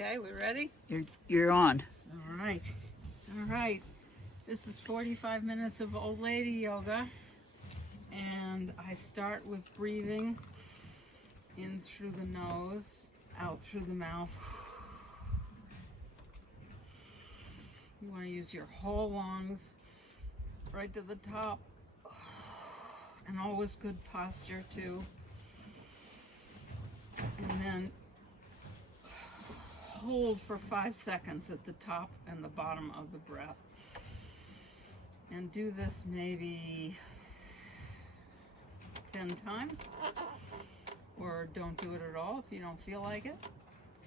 Okay, we ready? You're on. All right. All right. This is 45 minutes of old lady yoga. And I start with breathing in through the nose, out through the mouth. You want to use your whole lungs right to the top. And always good posture too. And then hold for 5 seconds at the top and the bottom of the breath. And do this maybe 10 times. Or don't do it at all if you don't feel like it.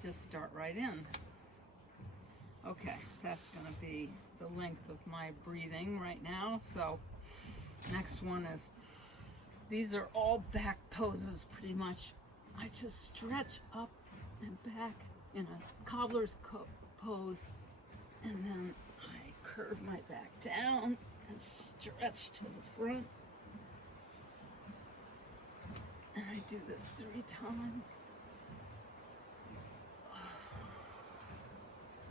Just start right in. Okay, that's going to be the length of my breathing right now. So next one is, these are all back poses pretty much. I just stretch up and back in a cobbler's pose, and then I curve my back down and stretch to the front. And I do this 3 times.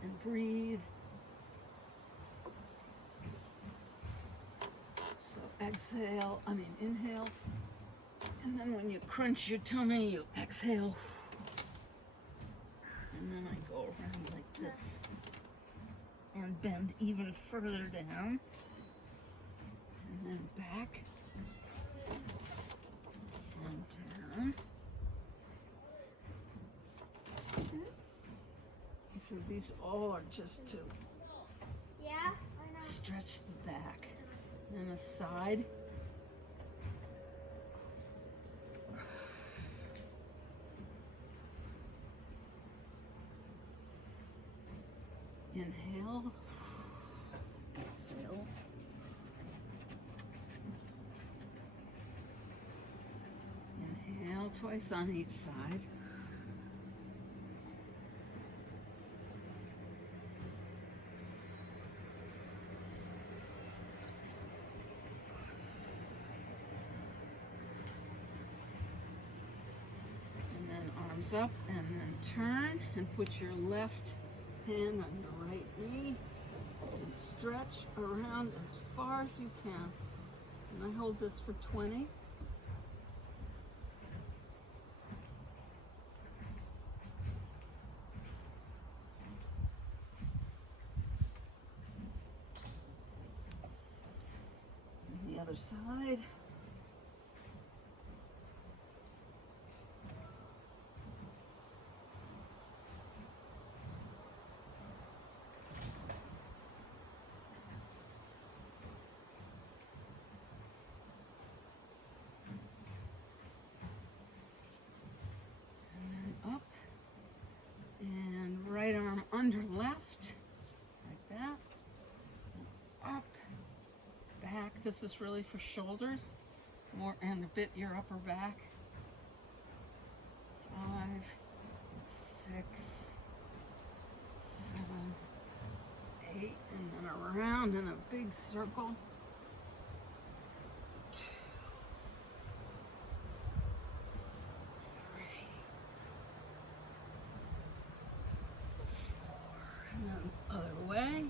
And breathe. So inhale. And then when you crunch your tummy, you exhale. And then I go around like this and bend even further down. And then back and down. So these all are just to stretch the back. And aside. Inhale. Exhale. Inhale twice on each side. And then arms up, and then turn and put your left hand on your right knee and stretch around as far as you can. And I hold this for 20. And the other side. Right arm under left, like that, up, back. This is really for shoulders, more and a bit your upper back. 5, 6, 7, 8, and then around in a big circle. 2, 3, and then other way.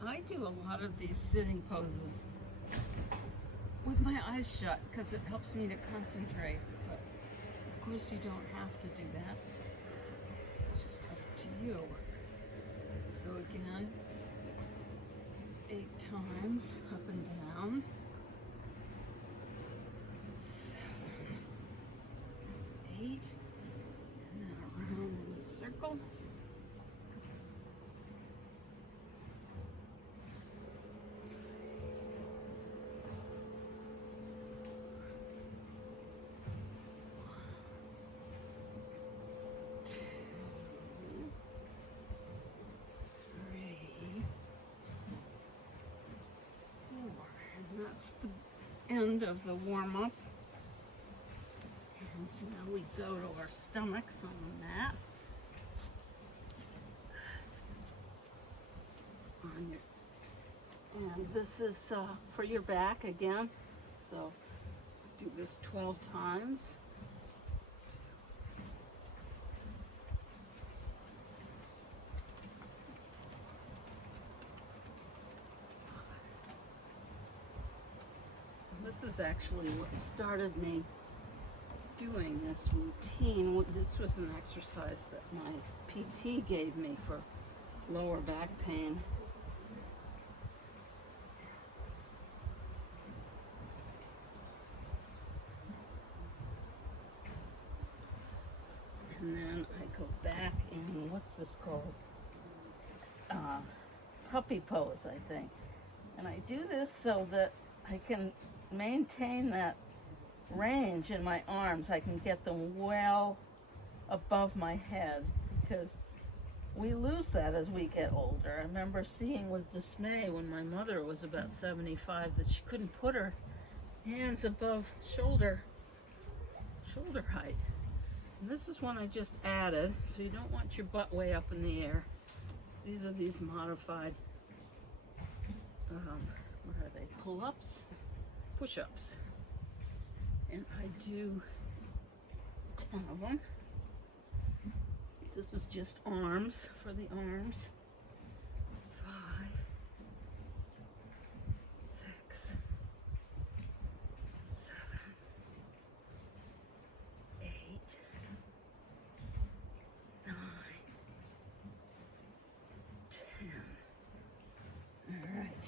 And I do a lot of these sitting poses with my eyes shut because it helps me to concentrate. But of course you don't have to do that. It's just up to you. So again, 8 times up and down. 7, 8, and then around in a circle. That's the end of the warm-up. And now we go to our stomachs on the mat. On And this is for your back again. So do this 12 times. This is actually what started me doing this routine. This was an exercise that my PT gave me for lower back pain. And then I go back in, what's this called? Puppy pose, I think. And I do this so that I can maintain that range in my arms. I can get them well above my head, because we lose that as we get older. I remember seeing with dismay when my mother was about 75 that she couldn't put her hands above shoulder height. And this is one I just added, so you don't want your butt way up in the air. These are these modified, what are they, pull-ups? Push-ups. And I do 10 of them. This is just arms, for the arms. 5, 6, 7, 8, 9, 10. All right.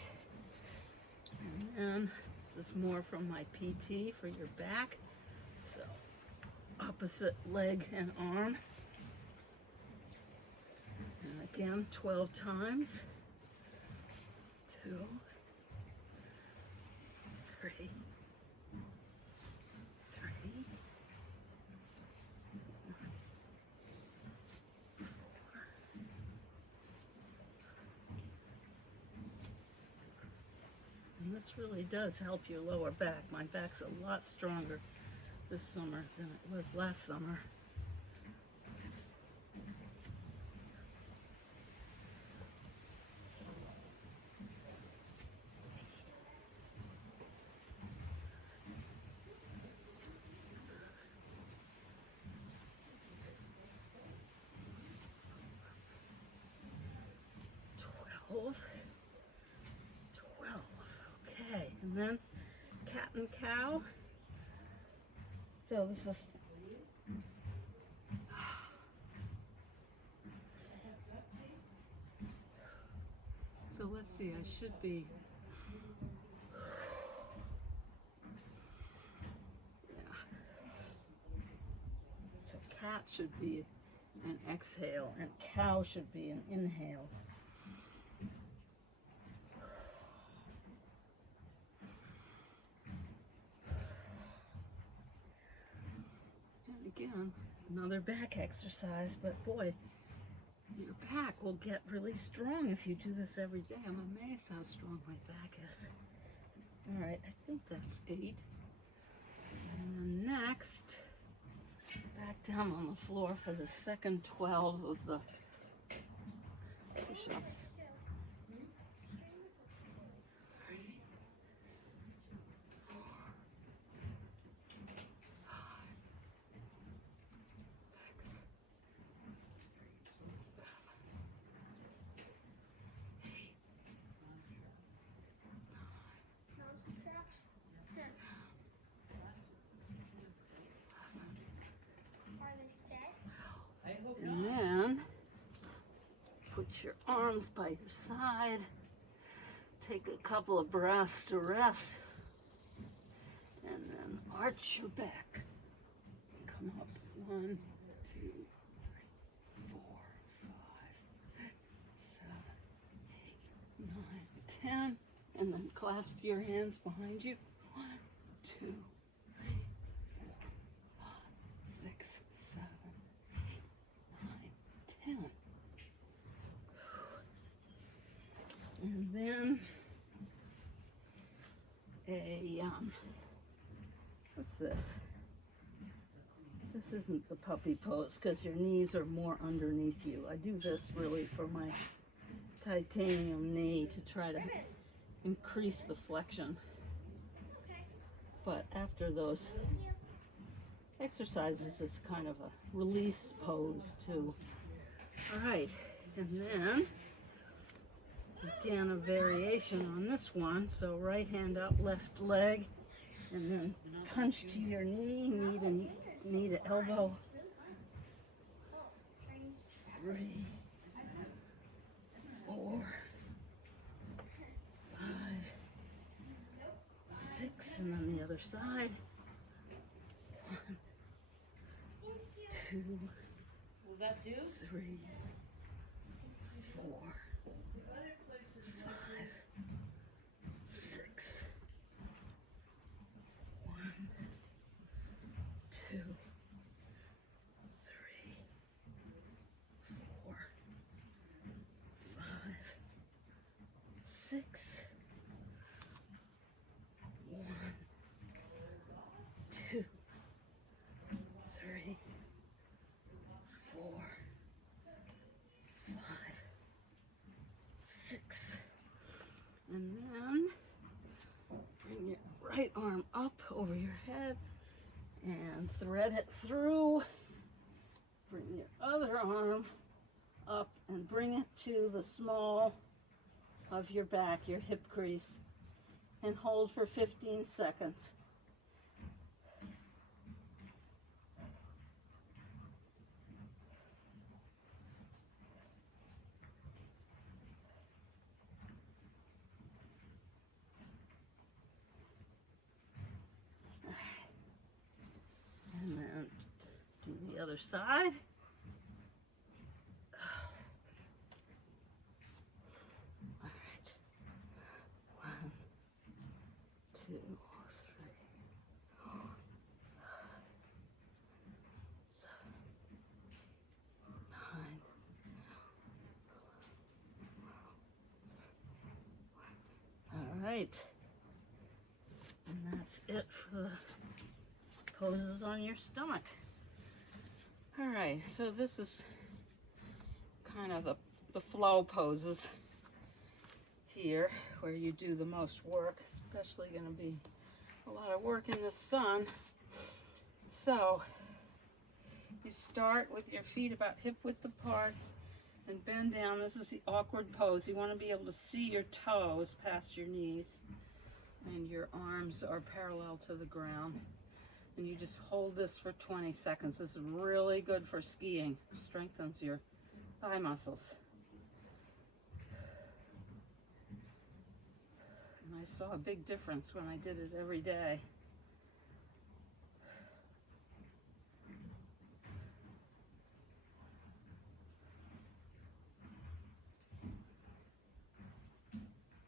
And then this is more from my PT for your back. So opposite leg and arm. And again, 12 times. 2, 3, 3, 4. And this really does help your lower back. My back's a lot stronger this summer than it was last summer. Okay, and then cat and cow. So this is let's see, I should be so cat should be an exhale and cow should be an inhale. Again, another back exercise, but boy, your back will get really strong if you do this every day. I'm amazed how strong my back is. All right, I think that's 8. And then next, back down on the floor for the second 12 of the push-ups. And then put your arms by your side. Take a couple of breaths to rest. And then arch your back. Come up. 1, 2, 3, 4, 5, 6, 7, 8, 9, 10. And then clasp your hands behind you. 1, 2, 3, 4, 5, 6, 7, 8, 9, 10. And then what's this? This isn't the puppy pose because your knees are more underneath you. I do this really for my titanium knee to try to increase the flexion. But after those exercises, it's kind of a release pose too. All right, and then again a variation on this one. So right hand up, left leg, and then punch to your knee, knee to elbow. 3, 4, 5, 6, and then the other side. 1, 2, 3, 4, 5, 6. 1, 2, 3, 4, 5, 6. 1, 2, 3, 4, 5, 6. And then bring your right arm up over your head and thread it through. Bring your other arm up and bring it to the small of your back, your hip crease, and hold for 15 seconds. And then do the other side. All right. 1, 2, 3, 4, 7, 9. All right. And that's it for the poses on your stomach. All right, so this is kind of the flow poses here where you do the most work, especially going to be a lot of work in the sun. So you start with your feet about hip width apart and bend down. This is the awkward pose. You want to be able to see your toes past your knees, and your arms are parallel to the ground. And you just hold this for 20 seconds. This is really good for skiing. Strengthens your thigh muscles. And I saw a big difference when I did it every day.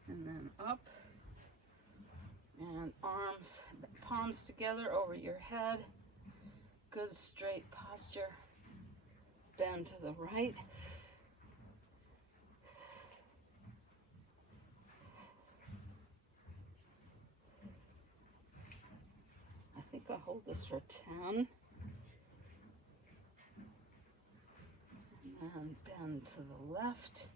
And then up. And arms, palms together over your head. Good straight posture. Bend to the right. I think I'll hold this for 10. And then bend to the left.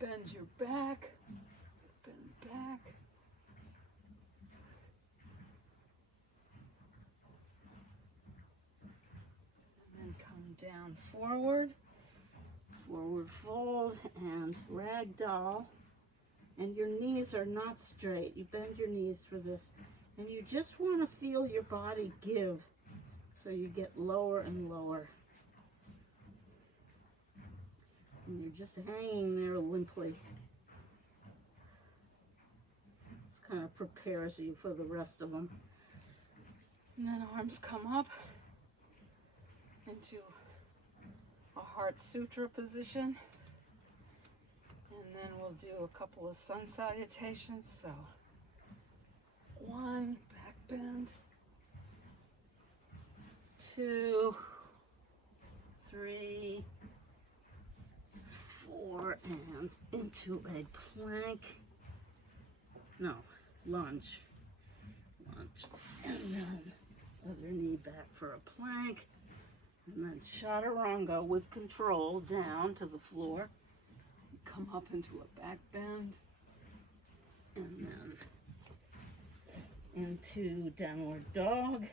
Bend your back, bend back. And then come down forward, forward fold and ragdoll. And your knees are not straight. You bend your knees for this. And you just want to feel your body give. So you get lower and lower. And you're just hanging there limply. This kind of prepares you for the rest of them. And then arms come up into a Heart Sutra position. And then we'll do a couple of sun salutations. So 1, back bend. 2, 3, 4, and into a plank. No, lunge. 1, lunge. And then other knee back for a plank. And then chaturanga with control down to the floor. Come up into a back bend. And then into downward dog.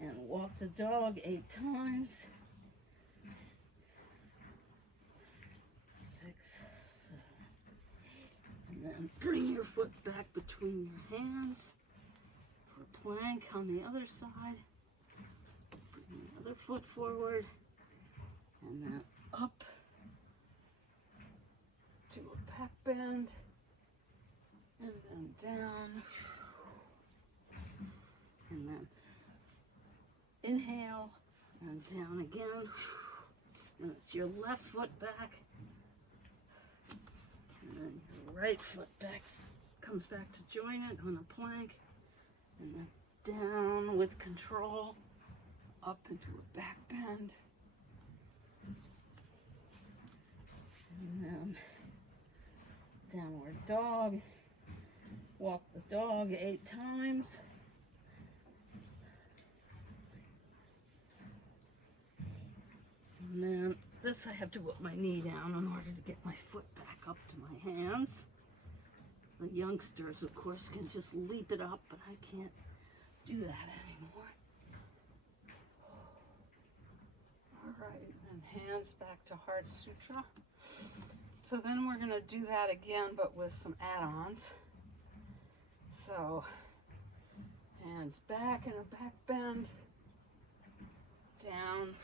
And walk the dog 8 times. 6, 7. And then bring your foot back between your hands for a plank on the other side. Bring the other foot forward. And then up to a back bend. And then down. And then inhale and down again. And it's your left foot back. And then your right foot back comes back to join it on a plank. And then down with control, up into a back bend. And then downward dog. Walk the dog 8 times. And then this I have to put my knee down in order to get my foot back up to my hands. The youngsters, of course, can just leap it up, but I can't do that anymore. All right, and hands back to Heart Sutra. So then we're going to do that again, but with some add-ons. So, hands back in a back bend, down.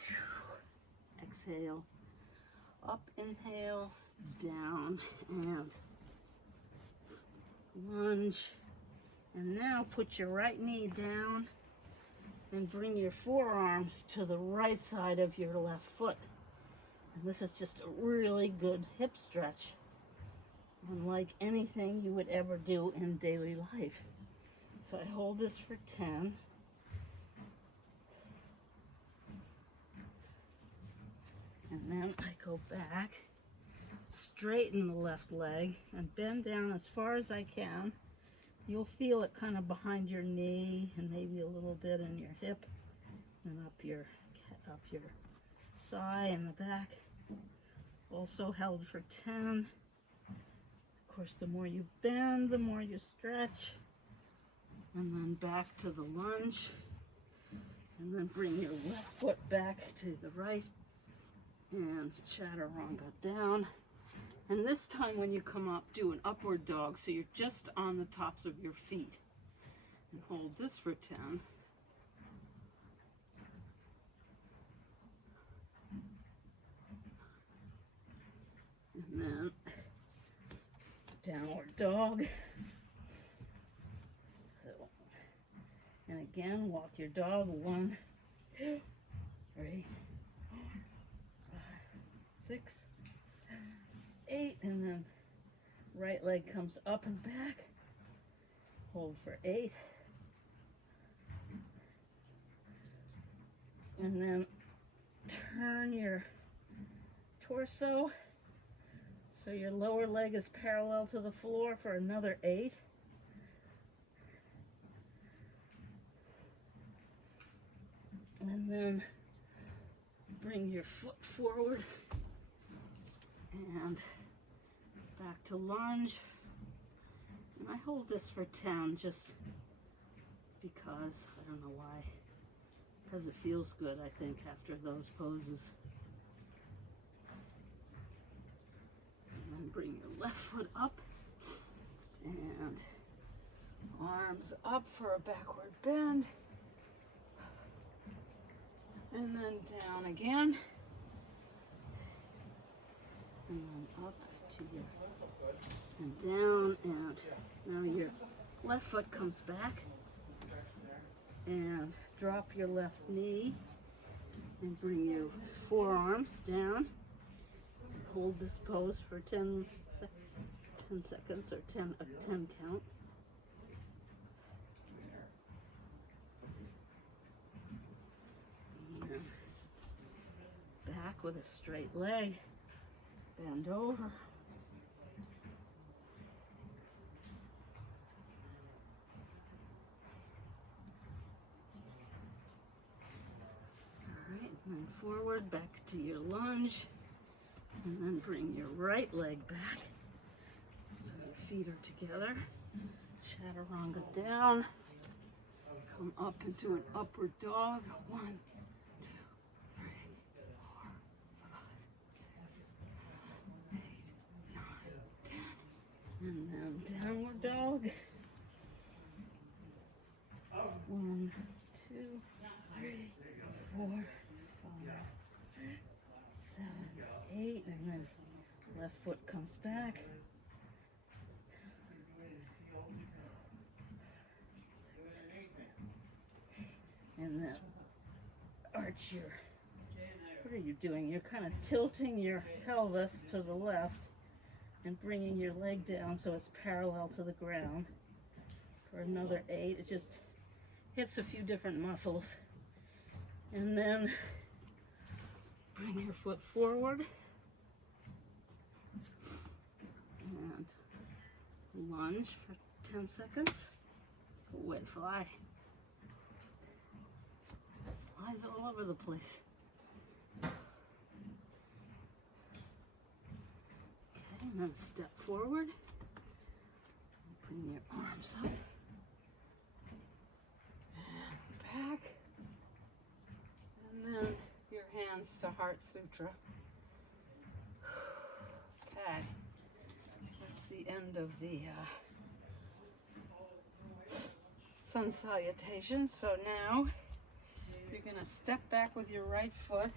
Exhale, up, inhale, down, and lunge. And now put your right knee down and bring your forearms to the right side of your left foot. And this is just a really good hip stretch, unlike anything you would ever do in daily life. So I hold this for 10. And then I go back, straighten the left leg, and bend down as far as I can. You'll feel it kind of behind your knee and maybe a little bit in your hip and up your thigh and the back. Also held for 10. Of course, the more you bend, the more you stretch. And then back to the lunge. And then bring your left foot back to the right. And chaturanga down. And this time when you come up, do an upward dog, so you're just on the tops of your feet. And hold this for 10. And then downward dog. So, and again, walk your dog 1, 2, 3, 6, 8, and then right leg comes up and back. Hold for 8. And then turn your torso so your lower leg is parallel to the floor for another 8. And then bring your foot forward and back to lunge. And I hold this for 10 just because, I don't know why, because it feels good, I think, after those poses. And then bring your left foot up and arms up for a backward bend. And then down again. And then up to your, and down, and now your left foot comes back. And drop your left knee and bring your forearms down. And hold this pose for 10 seconds, or 10 count. And back with a straight leg. Bend over. forward, back to your lunge, and then bring your right leg back so your feet are together. Chaturanga down, come up into an upward dog. 1, 2, 3, 4, 5, 6, 7, 8, 9, 10. And then downward dog. 1, 2, 3, 4, 5, 7, 8, and then left foot comes back. And then arch your, what are you doing? You're kind of tilting your pelvis to the left and bringing your leg down so it's parallel to the ground for another 8. It just hits a few different muscles. And then bring your foot forward and lunge for 10 seconds. Wet fly. Flies all over the place. Okay, and then step forward. Bring your arms up and back. And then your hands to Heart Sutra. Okay, that's the end of the sun salutation. So now you're going to step back with your right foot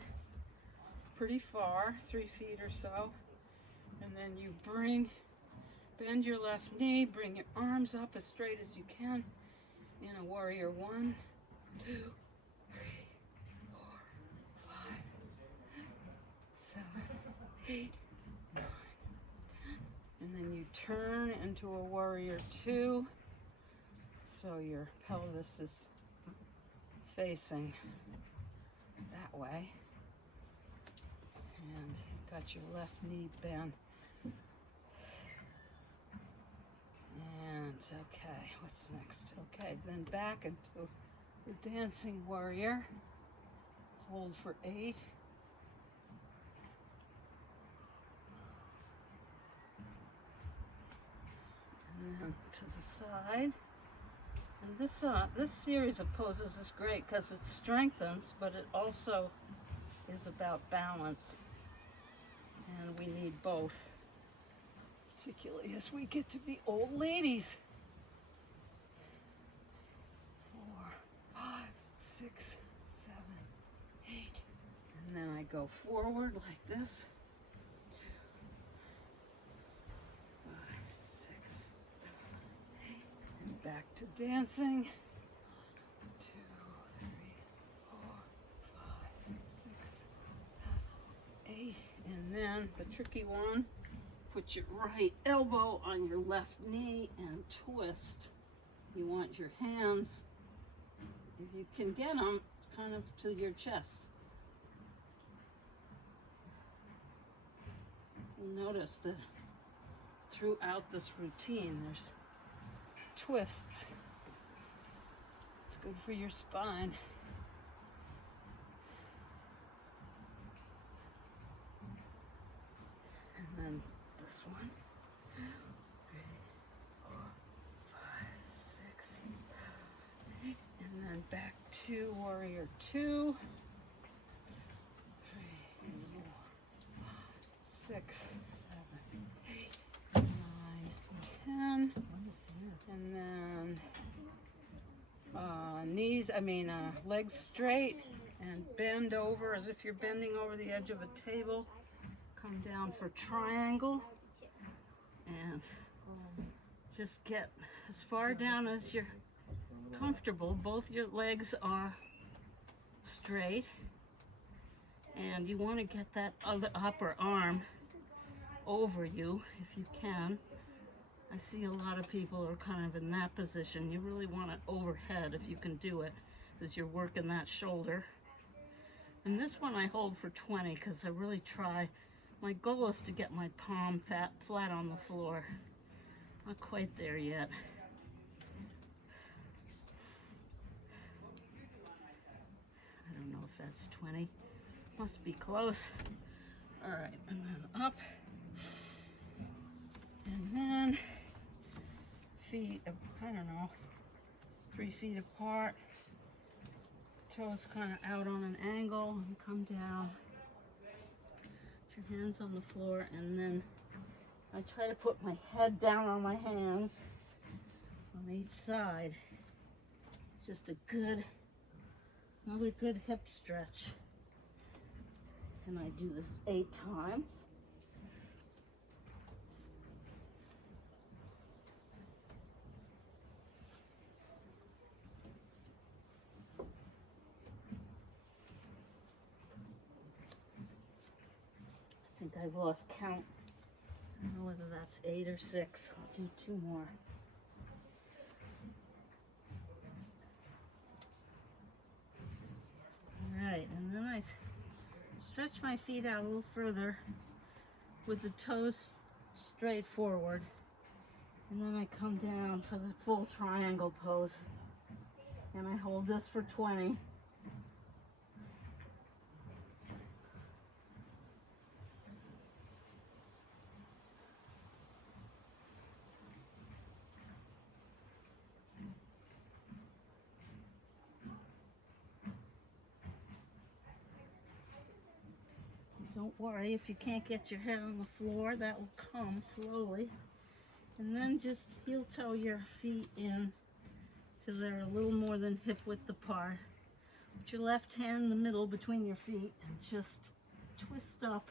pretty far, 3 feet or so, and then you bend your left knee, bring your arms up as straight as you can in a warrior 1, 2, 3, 4, 5, 7, 8, 9, 10. And then you turn into a warrior 2, so your pelvis is facing that way, and got your left knee bent. And okay, what's next? Okay, then back into the dancing warrior. Hold for 8. And then to the side. And this series of poses is great because it strengthens, but it also is about balance. And we need both, particularly as we get to be old ladies. 4, 5, 6, 7, 8. And then I go forward like this. 5, 6, 8. And back to dancing. 2, 3, 4, 5, 6, 7, 8. And then the tricky one, put your right elbow on your left knee and twist. You want your hands, if you can get them, kind of to your chest. You'll notice that throughout this routine there's twists. It's good for your spine. And then this one. 3, 4, 5, 6, 8. And then back to warrior 2. 3, 4, 6, 7, 8, 9, 10. And then legs straight and bend over as if you're bending over the edge of a table. Come down for triangle and just get as far down as you're comfortable. Both your legs are straight and you want to get that other upper arm over you if you can. I see a lot of people are kind of in that position. You really want it overhead if you can do it, as you're working that shoulder. And this one I hold for 20 because I really try. My goal is to get my palm flat on the floor. Not quite there yet. I don't know if that's 20. Must be close. All right, and then up. And then feet, I don't know, 3 feet apart. Toes kind of out on an angle and come down. Put your hands on the floor, and then I try to put my head down on my hands on each side. It's just another good hip stretch. And I do this 8 times. I think I've lost count. I don't know whether that's 8 or 6. I'll do 2 more. Alright, and then I stretch my feet out a little further with the toes straight forward. And then I come down for the full triangle pose. And I hold this for 20. Don't worry if you can't get your head on the floor, that will come slowly. And then just heel toe your feet in till they're a little more than hip width apart. Put your left hand in the middle between your feet and just twist up.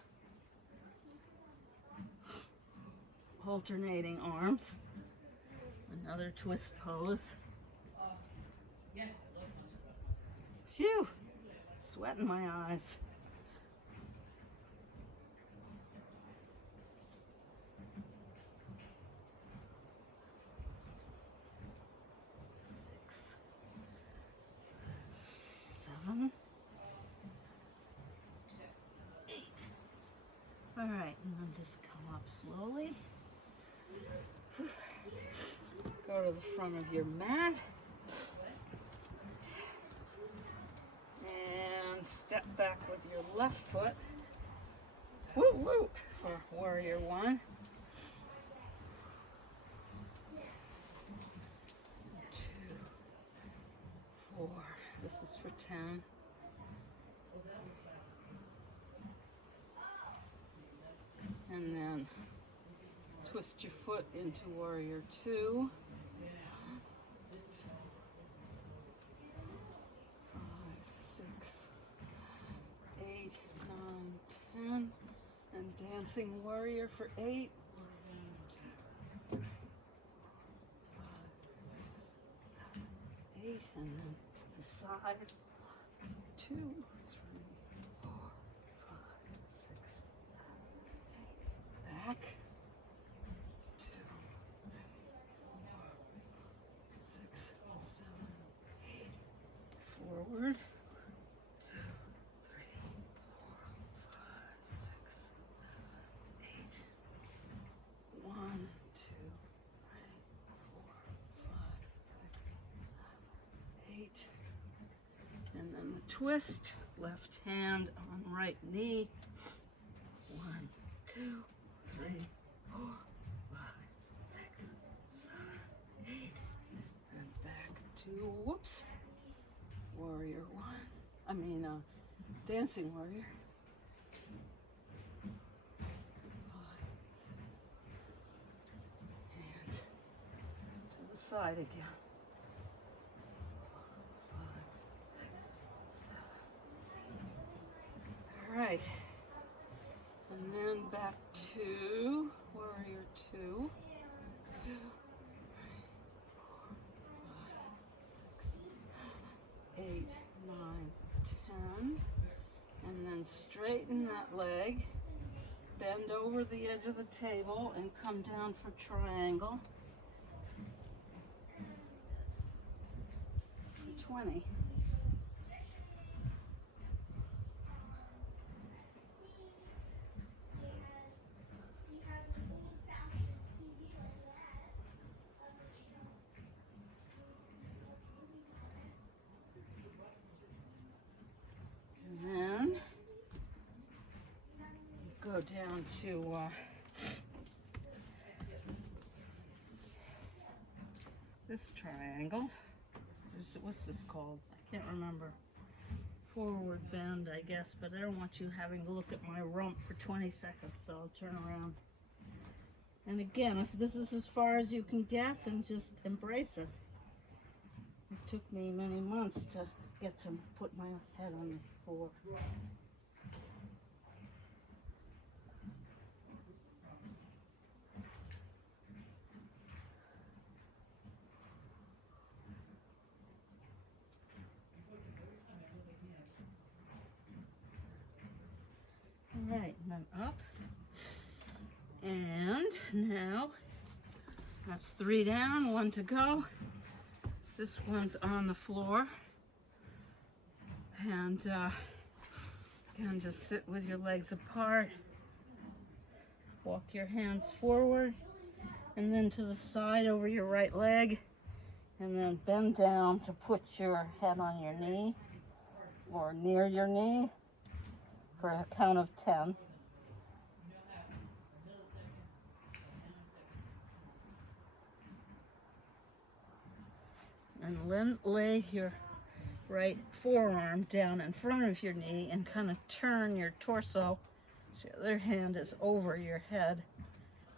Alternating arms. Another twist pose. Phew! Sweat in my eyes. 7, 8. All right, and then just come up slowly. Go to the front of your mat. And step back with your left foot. Woo woo for warrior 1. 2, 4. This is for 10. And then twist your foot into warrior 2. 5, 6, 8, 9, 10. And dancing warrior for 8. 5, 6, 8. And then to the side. 2, 3, 4, 5, 6, 8. Back. 2, 4, 6, 7, 8. Forward. 2, 3, 4, 5, 6, 8. 1, 2, 3, 4, 5, 6, 8. And then the twist, left hand on right knee. 1, 2, 3, 4, 5, 6, 7, 8. And back to, whoops, warrior 1. I mean, dancing warrior. 5, 6. And to the side again. 5, 6, 7. All right. And then back to warrior 2. 2, 3, 4, 5, 6, 8, 9, 10. And then straighten that leg. Bend over the edge of the table and come down for triangle. 20. And then go down to this triangle. What's this called? I can't remember. Forward bend, I guess, but I don't want you having to look at my rump for 20 seconds, so I'll turn around. And again, if this is as far as you can get, then just embrace it. It took me many months to get to put my head on this floor. All right, and then up. And now, that's 3 down, 1 to go. This one's on the floor. And again, just sit with your legs apart. Walk your hands forward and then to the side over your right leg. And then bend down to put your head on your knee or near your knee for a count of 10. And then lay your right forearm down in front of your knee and kind of turn your torso so your other hand is over your head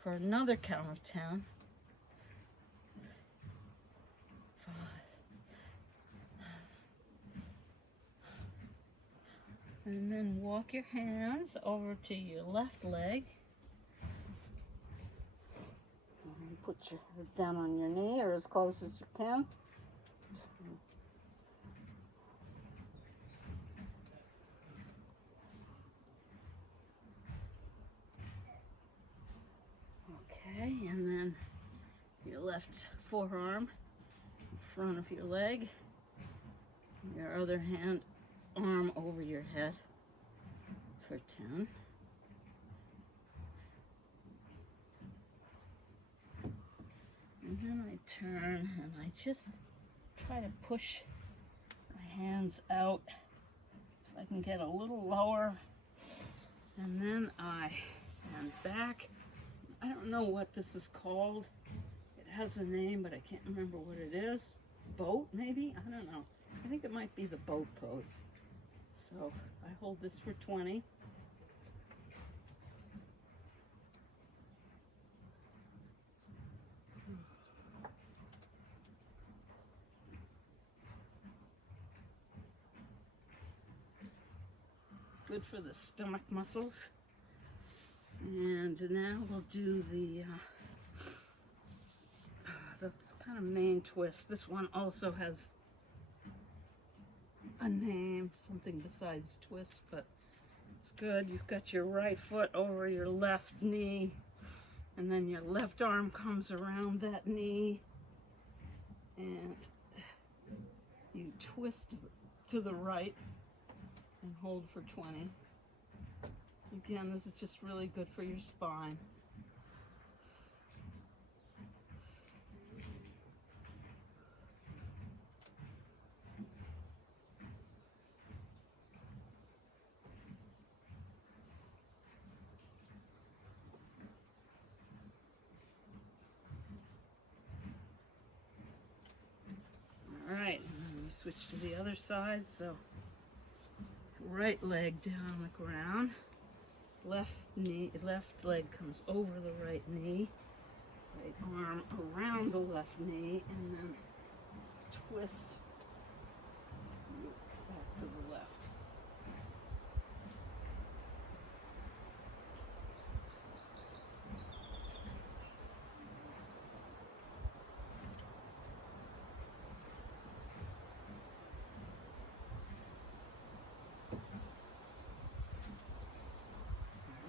for another count of 10. 5. And then walk your hands over to your left leg. And put your head down on your knee or as close as you can. Okay, and then your left forearm in front of your leg, your other arm over your head for 10. And then I turn and I just try to push my hands out if I can get a little lower. And then I hand back. I don't know what this is called. It has a name, but I can't remember what it is. Boat, maybe? I don't know. I think it might be the boat pose. So I hold this for 20. Good for the stomach muscles. And now we'll do the kind of main twist. This one also has a name, something besides twist, but it's good. You've got your right foot over your left knee, and then your left arm comes around that knee, and you twist to the right and hold for 20. Again, this is just really good for your spine. All right, and then we switch to the other side. So right leg down on the ground. Left leg comes over the right knee, right arm around the left knee, and then twist back to the left.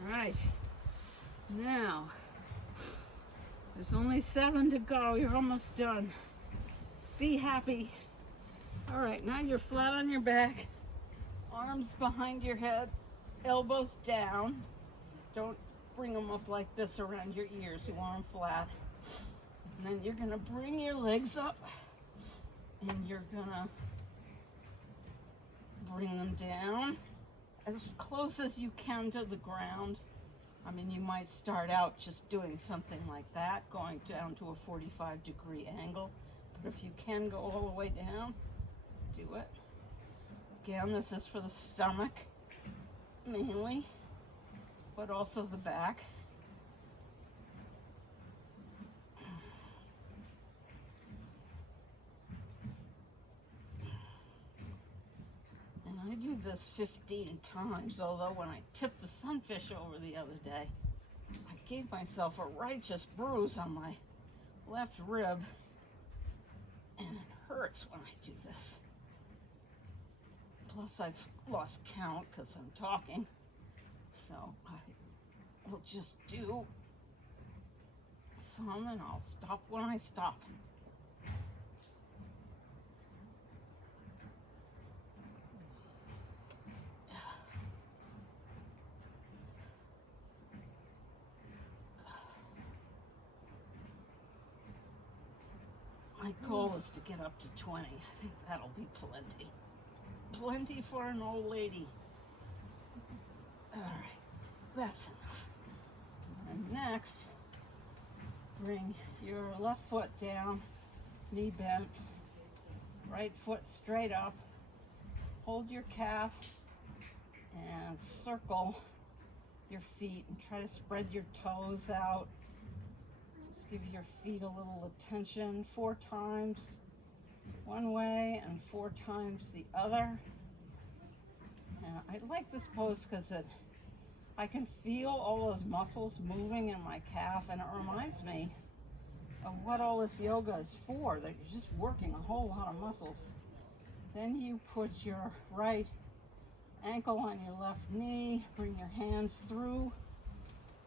Right, now there's only 7 to go. You're almost done. Be happy. All right, now you're flat on your back, arms behind your head, elbows down. Don't bring them up like this around your ears. You want them flat. And then you're gonna bring your legs up and you're gonna bring them down as close as you can to the ground. I mean, you might start out just doing something like that, going down to a 45-degree angle. But if you can go all the way down, do it. Again, this is for the stomach, mainly, but also the back. And I do this 15 times, although when I tipped the sunfish over the other day, I gave myself a righteous bruise on my left rib, and it hurts when I do this. Plus I've lost count because I'm talking, so I will just do some and I'll stop when I stop. My goal is to get up to 20. I think that'll be plenty. Plenty for an old lady. All right, that's enough. And next, bring your left foot down, knee bent, right foot straight up. Hold your calf and circle your feet and try to spread your toes out. Just give your feet a little attention 4 times one way and 4 times the other. And I like this pose because I can feel all those muscles moving in my calf, and it reminds me of what all this yoga is for, that you're just working a whole lot of muscles. Then you put your right ankle on your left knee, bring your hands through,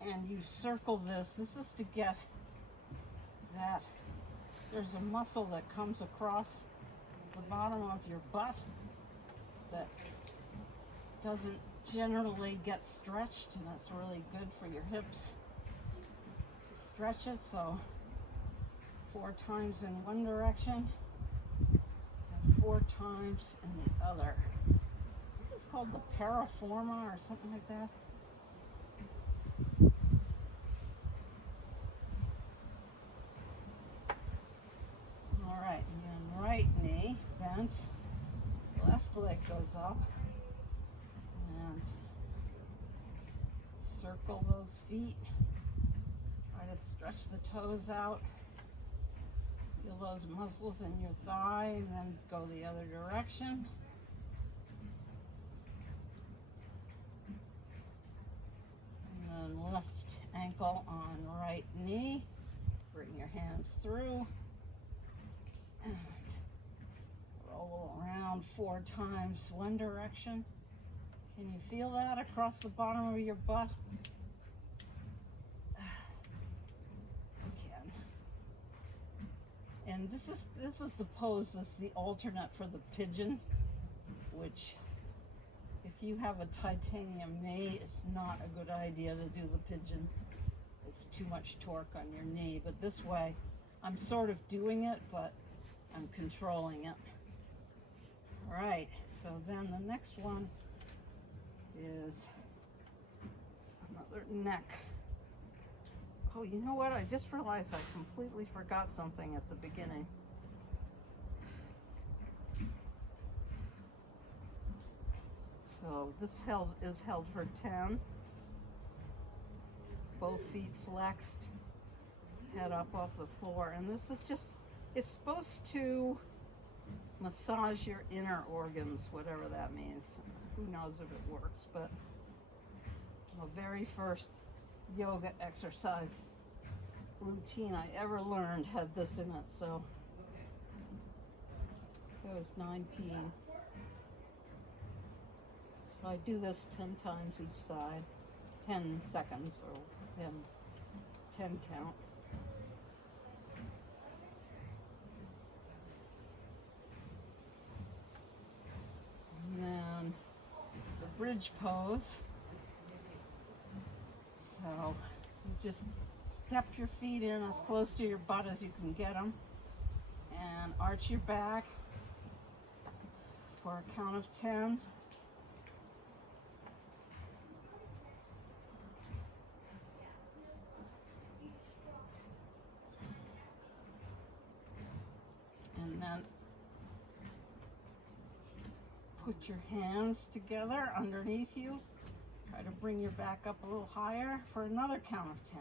and you circle this. This is to get that there's a muscle that comes across the bottom of your butt that doesn't generally get stretched, and that's really good for your hips to stretch it. So 4 times in one direction and 4 times in the other. I think it's called the paraforma or something like that. All right, and then right knee bent, left leg goes up, and circle those feet. Try to stretch the toes out. Feel those muscles in your thigh, and then go the other direction. And then left ankle on right knee. Bring your hands through. And roll around 4 times one direction. Can you feel that across the bottom of your butt? You can. And this is the pose that's the alternate for the pigeon, which if you have a titanium knee, it's not a good idea to do the pigeon. It's too much torque on your knee. But this way, I'm sort of doing it, but I'm controlling it. All right, so then the next one is another neck. Oh, you know what? I just realized I completely forgot something at the beginning. So this is held for 10. Both feet flexed, head up off the floor. And this is just, it's supposed to massage your inner organs, whatever that means. Who knows if it works, but the very first yoga exercise routine I ever learned had this in it, so it was 19. So I do this 10 times each side, 10 seconds or 10 count. And then the bridge pose. So you just step your feet in as close to your butt as you can get them and arch your back for a count of 10. put your hands together underneath you. Try to bring your back up a little higher for another count of 10.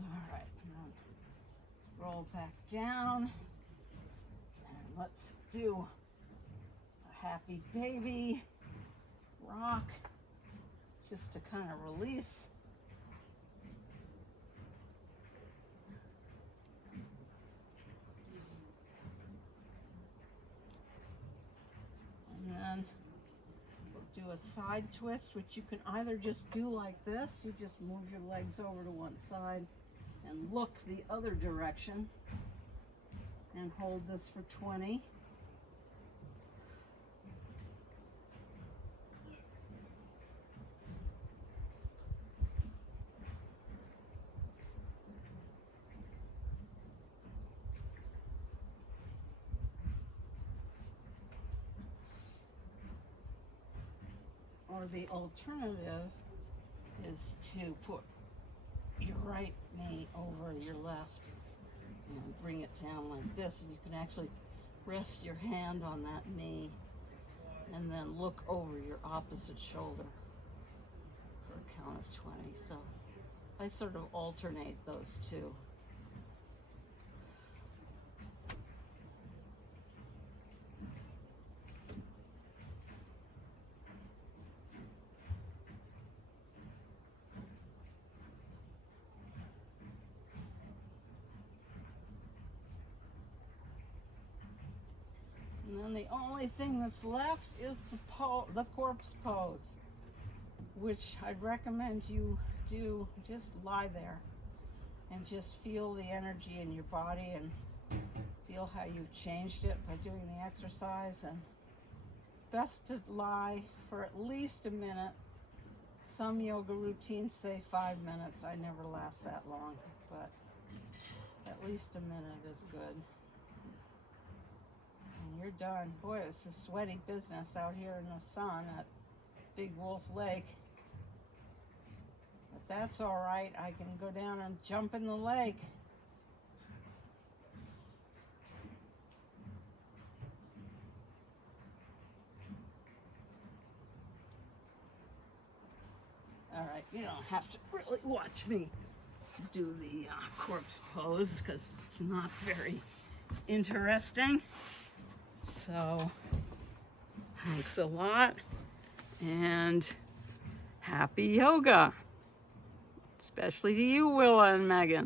All right, now roll back down. And let's do a happy baby rock, just to kind of release. And then we'll do a side twist, which you can either just do like this, you just move your legs over to one side and look the other direction and hold this for 20. Or the alternative is to put your right knee over your left and bring it down like this, and you can actually rest your hand on that knee and then look over your opposite shoulder for a count of 20. So I sort of alternate those two. And then the only thing that's left is the corpse pose, which I'd recommend you do. Just lie there and just feel the energy in your body and feel how you've changed it by doing the exercise. And best to lie for at least a minute. Some yoga routines say 5 minutes. I never last that long, but at least a minute is good. And you're done. Boy, it's a sweaty business out here in the sun at Big Wolf Lake. But that's all right. I can go down and jump in the lake. All right, you don't have to really watch me do the corpse pose because it's not very interesting. So, thanks a lot, and happy yoga, especially to you, Willa and Megan.